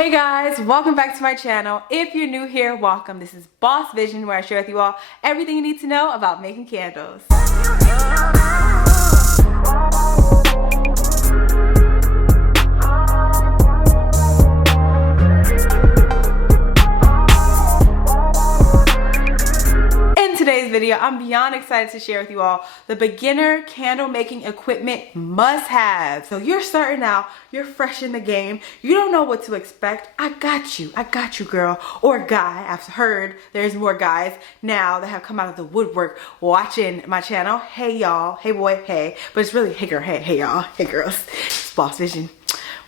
Hey guys, welcome back to my channel. If you're new here, welcome. This is Boss Vision, where I share with you all everything you need to know about making candles. In today's video, I'm beyond excited to share with you all the beginner candle making equipment must-have. So you're starting out, you're fresh in the game, you don't know what to expect. I got you girl or guy. I've heard there's more guys now that have come out of the woodwork watching my channel. Hey y'all, hey boy, hey, but it's really hey girl, hey y'all, hey girls. It's Boss Vision.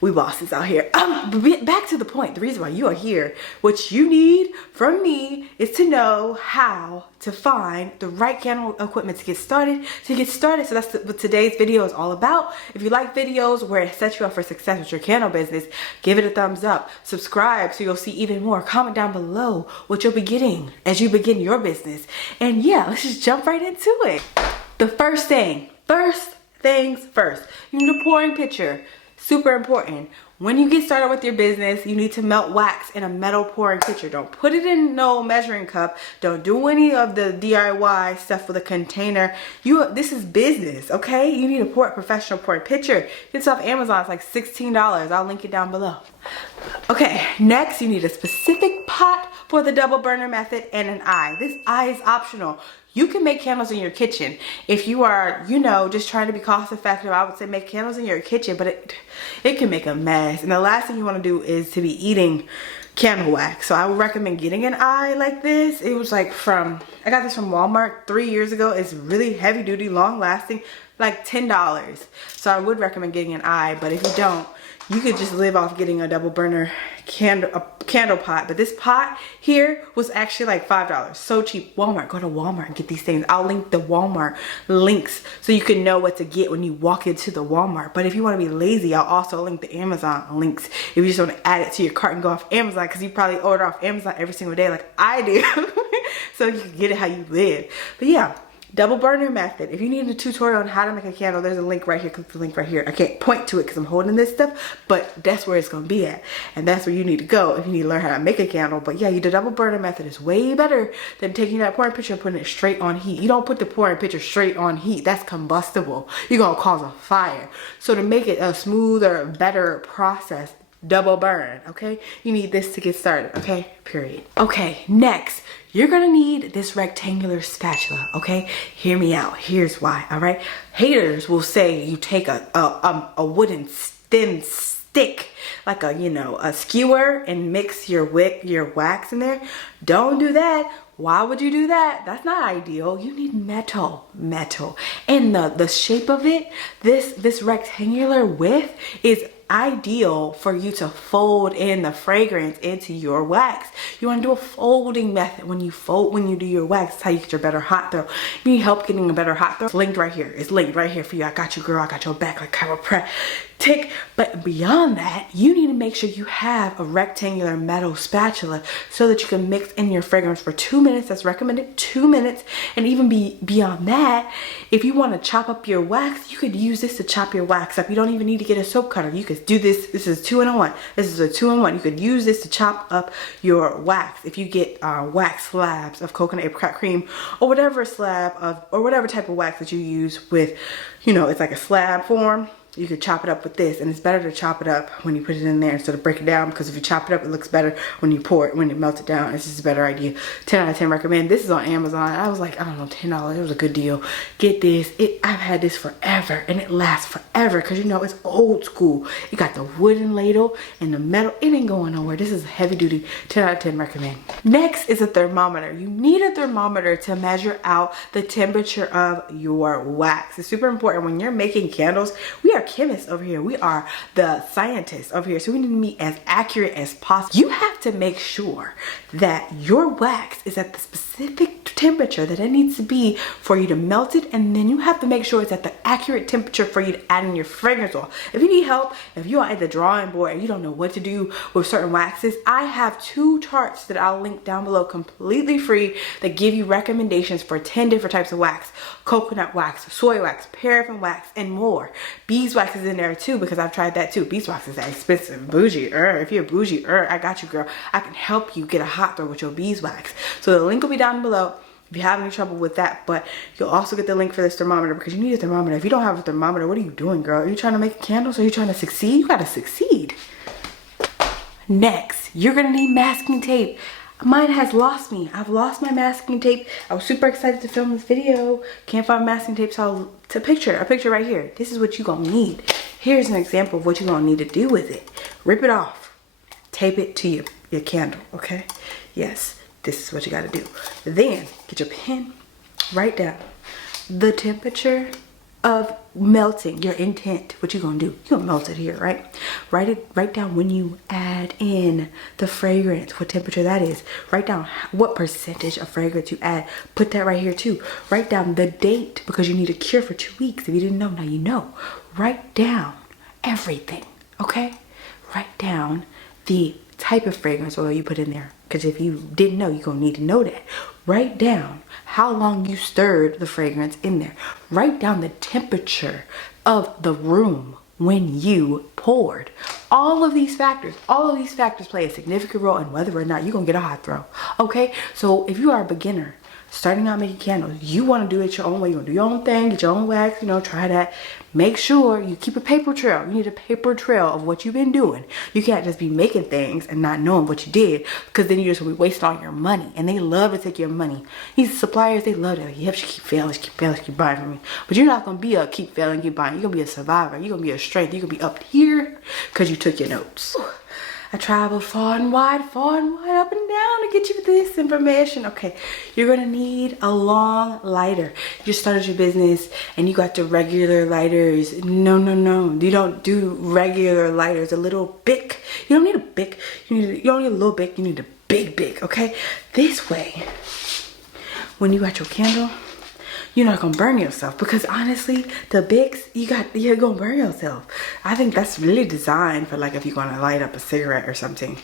We bosses out here. Back to the point, the reason why you are here. What you need from me is to know how to find the right candle equipment to get started. So that's what today's video is all about. If you like videos where it sets you up for success with your candle business, give it a thumbs up. Subscribe so you'll see even more. Comment down below what you'll be getting as you begin your business. And yeah, let's just jump right into it. The first things first. You need a pouring pitcher. Super important. When you get started with your business, you need to melt wax in a metal pouring pitcher. Don't put it in no measuring cup. Don't do any of the DIY stuff with a container. This is business, okay? You need a professional pouring pitcher. It's off Amazon. It's like $16. I'll link it down below. Okay, next you need a specific pot for the double burner method and an eye. This eye is optional. You can make candles in your kitchen. If you are, just trying to be cost effective, I would say make candles in your kitchen, but it can make a mess. And the last thing you want to do is to be eating candle wax. So I would recommend getting an eye like this. It was like I got this from Walmart 3 years ago. It's really heavy duty, long lasting, like $10. So I would recommend getting an eye, but if you don't, you could just live off getting a double burner candle pot. But this pot here was actually like $5. So cheap. Walmart. Go to Walmart and get these things. I'll link the Walmart links so you can know what to get when you walk into the Walmart. But if you want to be lazy, I'll also link the Amazon links if you just want to add it to your cart and go off Amazon, because you probably order off Amazon every single day like I do. So you can get it how you live. But yeah, double burner method. If you need a tutorial on how to make a candle, there's a link right here. Click the link right here. I can't point to it because I'm holding this stuff, but that's where it's going to be at. And that's where you need to go if you need to learn how to make a candle. But yeah, the double burner method is way better than taking that pouring pitcher and putting it straight on heat. You don't put the pouring pitcher straight on heat. That's combustible. You're going to cause a fire. So to make it a smoother, better process, double burn, okay? You need this to get started, okay? Period. Okay, next, you're gonna need this rectangular spatula, okay? Hear me out. Here's why, all right? Haters will say you take a wooden thin stick, like a skewer, and mix your wax in there. Don't do that. Why would you do that? That's not ideal. You need metal. And the shape of it, this rectangular width is ideal for you to fold in the fragrance into your wax. You want to do a folding method when you do your wax. That's how you get your better hot throw. You need help getting a better hot throw? It's linked right here. It's linked right here for you. I got you, girl. I got your back like chiropractic. But beyond that, you need to make sure you have a rectangular metal spatula so that you can mix in your fragrance for 2 minutes. That's recommended, 2 minutes. And even beyond that, if you want to chop up your wax, you could use this to chop your wax up. You don't even need to get a soap cutter. You could do this. This is 2-in-1. This is a 2-in-1. You could use this to chop up your wax. If you get wax slabs of coconut apricot cream or whatever or whatever type of wax that you use with, it's like a slab form, you could chop it up with this. And it's better to chop it up when you put it in there instead of break it down, because if you chop it up, it looks better when you pour it, when you melt it down. It's just a better idea. 10 out of 10 recommend. This is on Amazon. I was like, I don't know, $10. It was a good deal. Get this. I've had this forever, and it lasts forever because it's old school. It got the wooden ladle and the metal. It ain't going nowhere. This is heavy duty. 10 out of 10 recommend. Next is a thermometer. You need a thermometer to measure out the temperature of your wax. It's super important when you're making candles. We are chemists over here. We are the scientists over here. So we need to be as accurate as possible. You have to make sure that your wax is at the specific temperature that it needs to be for you to melt it, and then you have to make sure it's at the accurate temperature for you to add in your fragrance oil. If you need help, if you are at the drawing board and you don't know what to do with certain waxes, I have 2 charts that I'll link down below completely free that give you recommendations for 10 different types of wax: coconut wax, soy wax, paraffin wax, and more. Beeswax is in there too, because I've tried that too. Beeswax is that expensive. Bougie, if you're bougie, I got you, girl. I can help you get a hot throw with your beeswax. So the link will be down below if you have any trouble with that. But you'll also get the link for this thermometer, because you need a thermometer. If you don't have a thermometer, what are you doing, girl? Are you trying to make candles? Or are you trying to succeed? You gotta succeed. Next, you're gonna need masking tape. Mine has lost me. I've lost my masking tape. I was super excited to film this video. Can't find masking tape, so a picture right here. This is what you're gonna need. Here's an example of what you're gonna need to do with it. Rip it off. Tape it to your candle, okay? Yes, this is what you gotta do. Then, get your pen, write down the temperature of melting, your intent, what you gonna do. You're gonna melt it here, right? Write down when you add in the fragrance, what temperature that is. Write down what percentage of fragrance you add. Put that right here too. Write down the date, because you need a cure for 2 weeks. If you didn't know, now you know. Write down everything, okay? Write down the type of fragrance oil you put in there, because if you didn't know, you're gonna need to know that. Write down how long you stirred the fragrance in there. Write down the temperature of the room when you poured. All of these factors play a significant role in whether or not you're gonna get a hot throw, okay? So if you are a beginner starting out making candles, you want to do it your own way. You want to do your own thing, get your own wax, you know, try that. Make sure you keep a paper trail. You need a paper trail of what you've been doing. You can't just be making things and not knowing what you did, because then you just will be wasting all your money. And they love to take your money. These suppliers, they love that. Yep, she keep failing, keep buying from me. But you're not going to be a keep failing, keep buying. You're going to be a survivor. You're going to be a strength. You're going to be up here because you took your notes. I traveled far and wide, up and down to get you this information. Okay, you're gonna need a long lighter. You just started your business and you got the regular lighters. No. You don't do regular lighters. A little bic. You don't need a bic. You don't need a little bic. You need a big, okay? This way, when you got your candle, you're not gonna burn yourself, because honestly, the Bics, you're gonna burn yourself. I think that's really designed for, like, if you're gonna light up a cigarette or something.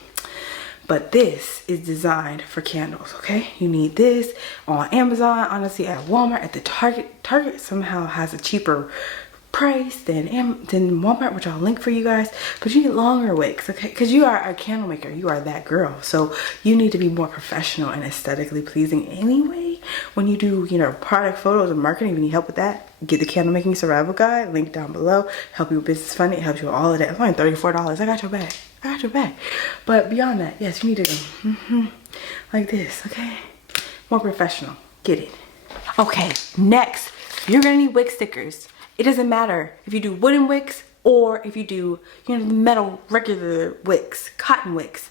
But this is designed for candles, okay? You need this on Amazon, honestly, at Walmart, at the Target. Target somehow has a cheaper price than Walmart, which I'll link for you guys. But you need longer wicks, okay? Because you are a candle maker. You are that girl. So you need to be more professional and aesthetically pleasing anyway. When you do, you know, product photos and marketing, if you need help with that, get the Candle Making Survival Guide, link down below. Help you with business funding. It helps you with all of that. It's only $34. I got your back. But beyond that, yes, you need to go like this, okay? More professional. Get it. Okay, next, you're gonna need wick stickers. It doesn't matter if you do wooden wicks or if you do, you know, metal regular wicks, cotton wicks.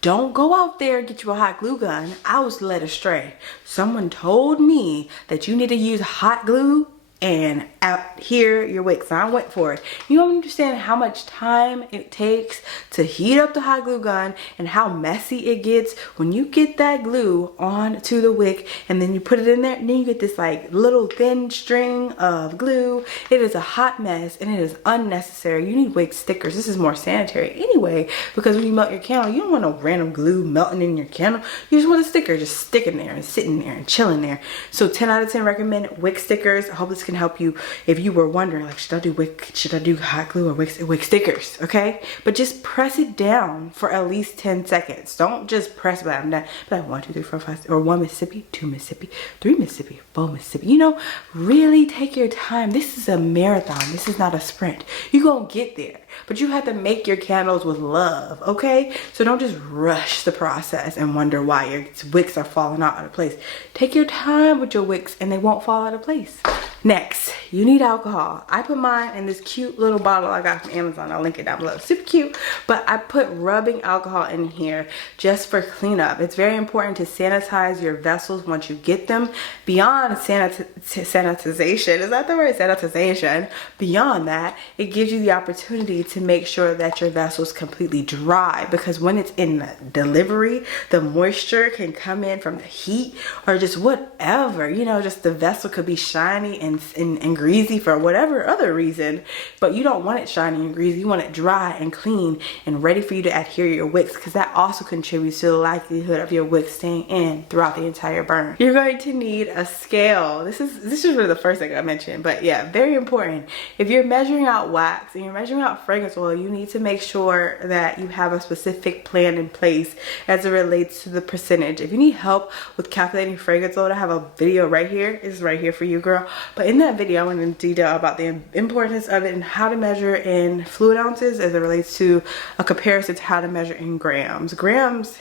Don't go out there and get you a hot glue gun. I was led astray. Someone told me that you need to use hot glue and out here your wicks. So I went for it. You don't understand how much time it takes to heat up the hot glue gun and how messy it gets when you get that glue onto the wick and then you put it in there and then you get this like little thin string of glue. It is a hot mess and it is unnecessary. You need wick stickers. This is more sanitary anyway, because when you melt your candle, you don't want no random glue melting in your candle. You just want a sticker just sticking there and sitting there and chilling there. So 10 out of 10 recommend wick stickers. I hope this can help you if you were wondering, like, should I do hot glue or wick stickers, okay? But just press it down for at least 10 seconds. Don't just press it. I'm not like 1, 2, 3, 4, 5, or 1 Mississippi, 2 Mississippi, 3 Mississippi, 4 Mississippi. You know, really take your time. This is a marathon. This is not a sprint. You're gonna get there, but you have to make your candles with love, okay? So don't just rush the process and wonder why your wicks are falling out of place. Take your time with your wicks and they won't fall out of place. Next, you need alcohol. I put mine in this cute little bottle I got from Amazon. I'll link it down below. Super cute. But I put rubbing alcohol in here just for cleanup. It's very important to sanitize your vessels once you get them. Beyond sanitization, is that the word? Sanitization. Beyond that, it gives you the opportunity quickly to make sure that your vessel is completely dry, because when it's in the delivery, the moisture can come in from the heat or just whatever, you know, just the vessel could be shiny and greasy for whatever other reason, but you don't want it shiny and greasy. You want it dry and clean and ready for you to adhere your wicks, because that also contributes to the likelihood of your wicks staying in throughout the entire burn. You're going to need a scale. This is really the first thing I mentioned, but yeah, very important. If you're measuring out wax and you're measuring out fragrance oil, you need to make sure that you have a specific plan in place as it relates to the percentage. If you need help with calculating fragrance oil, I have a video right here. It's right here for you, girl. But in that video, I went into detail about the importance of it and how to measure in fluid ounces as it relates to a comparison to how to measure in grams. Grams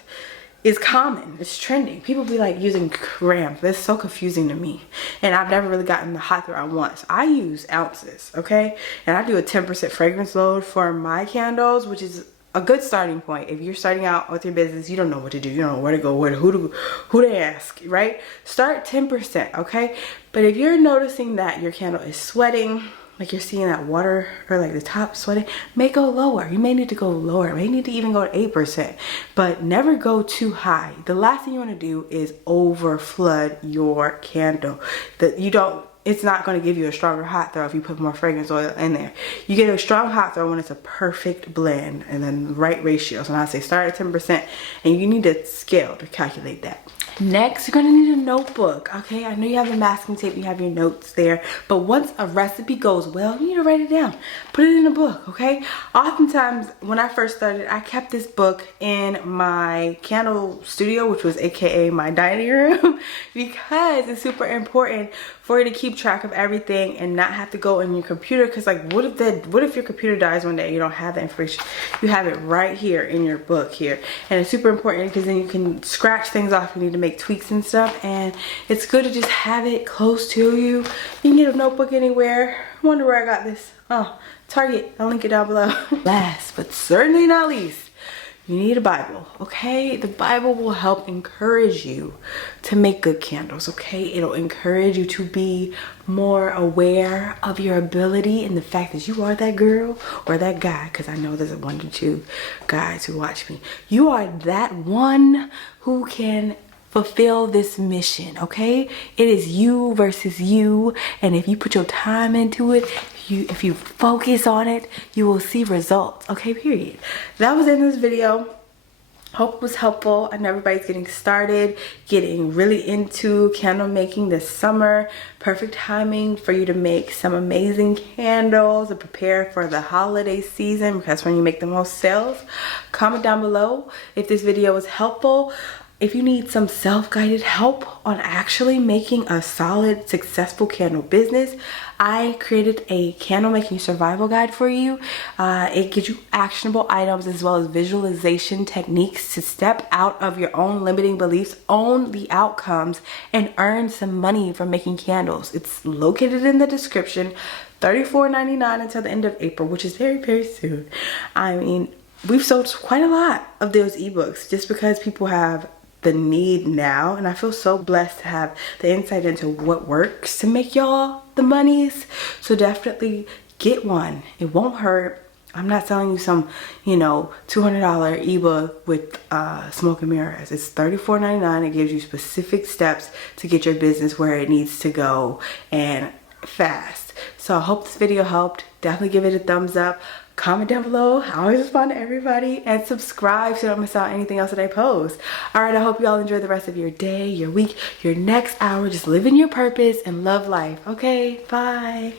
is common, it's trending. People be like using grams. That's so confusing to me. And I've never really gotten the hot throw I want. So I use ounces, okay? And I do a 10% fragrance load for my candles, which is a good starting point. If you're starting out with your business, you don't know what to do. You don't know where to go, who to ask, right? Start 10%, okay? But if you're noticing that your candle is sweating, like you're seeing that water or like the top sweating, may go lower. You may need to go lower. You may need to even go to 8%, but never go too high. The last thing you want to do is over flood your candle. It's not going to give you a stronger hot throw if you put more fragrance oil in there. You get a strong hot throw when it's a perfect blend and then the right ratio. So now I say start at 10% and you need to scale to calculate that. Next, you're gonna need a notebook, okay? I know you have the masking tape, you have your notes there, but once a recipe goes well, you need to write it down. Put it in a book, okay? Oftentimes, when I first started, I kept this book in my candle studio, which was AKA my dining room, because it's super important for you to keep track of everything and not have to go in your computer, because like, what if your computer dies one day and you don't have that information? You have it right here in your book here. And it's super important because then you can scratch things off if you need to make tweaks and stuff, and it's good to just have it close to you. You can get a notebook anywhere. I wonder where I got this. Oh, Target. I'll link it down below. Last but certainly not least, you need a Bible, okay? The Bible will help encourage you to make good candles, okay? It'll encourage you to be more aware of your ability and the fact that you are that girl or that guy, because I know there's 1 to 2 guys who watch me. You are that one who can fulfill this mission, okay? It is you versus you, and if you put your time into it, if you focus on it, you will see results, okay, period. That was in this video. Hope it was helpful. I know everybody's getting started, getting really into candle making this summer. Perfect timing for you to make some amazing candles and prepare for the holiday season, because that's when you make the most sales. Comment down below if this video was helpful. If you need some self-guided help on actually making a solid, successful candle business, I created a candle making survival guide for you. It gives you actionable items as well as visualization techniques to step out of your own limiting beliefs, own the outcomes, and earn some money from making candles. It's located in the description. $34.99 until the end of April, which is very, very soon. I mean, we've sold quite a lot of those ebooks just because people have the need now, and I feel so blessed to have the insight into what works to make y'all the monies. So definitely get one. It won't hurt. I'm not selling you some, you know, $200 ebook with smoke and mirrors. It's $34.99. It gives you specific steps to get your business where it needs to go, and fast. So I hope this video helped. Definitely give it a thumbs up. Comment down below. I always respond to everybody, and subscribe so you don't miss out on anything else that I post. All right, I hope you all enjoy the rest of your day, your week, your next hour. Just living your purpose and love life. Okay, bye.